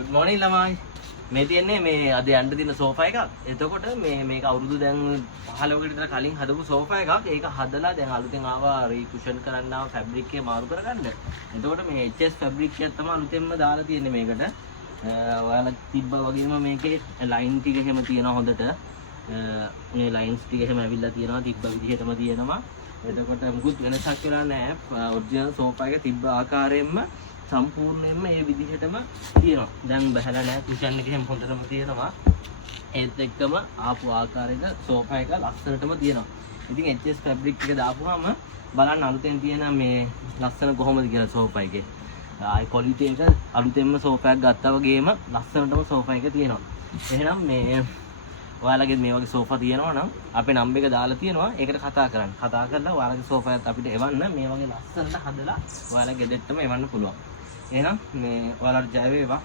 Good morning ළමයි. මේ තියන්නේ මේ අද යන්න දින සෝෆා එකක්. එතකොට මේක අවුරුදු දැන් 15කට විතර කලින් හදපු සෝෆා එකක්. ඒක හදලා දැන් අලුතෙන් ආවා රීකුෂන් කරන්න ආව ෆැබ්‍රික් එක මාරු කරගන්න. එතකොට මේ HS ෆැබ්‍රික් එක තමයි අලුතෙන්ම දාලා තියෙන්නේ මේකට. ඔයාලා තිබ්බා වගේම මේකේ ලයින් ටික එහෙම තියෙනවා හොඳට. මේ ලයින්ස් ටික එහෙම ඇවිල්ලා තියෙනවා තිබ්බ විදිහටම තියෙනවා. එතකොට මුකුත් වෙනසක් වෙලා නැහැ. ඔරිජිනල් සෝෆා එක තිබ්බ ආකාරයෙන්ම සම්පූර්ණයෙන්ම මේ විදිහටම තියෙනවා. දැන් බහලා නැහැ. කුෂන් එක එහෙම හොඳටම තියෙනවා. ඒත් එක්කම ආපු ආකාරයක සෝෆා එක ලස්සනටම තියෙනවා. ඉතින් HS ෆැබ්‍රික් එක දාපුවාම බලන්න අලුතෙන් තියෙන මේ ලස්සන කොහොමද කියලා සෝෆා එකේ. ආයි ක්වොලිටි එක අලුතෙන්ම සෝෆා එකක් ගත්තා වගේම ලස්සනටම සෝෆා එක තියෙනවා. එහෙනම් මේ ඔයාලගේ මේ වගේ සෝෆා තියෙනවා නම් අපේ නම්බර් එක දාලා තියෙනවා. ඒකට කතා කරන්න. කතා කරලා ඔයාලගේ සෝෆා එකත් අපිට එවන්න මේ වගේ ලස්සනට හදලා ඔයාලගේ ගෙදරටම එවන්න පුළුවන්. එහෙනම් මේ ඔයාලට ජය වේවා.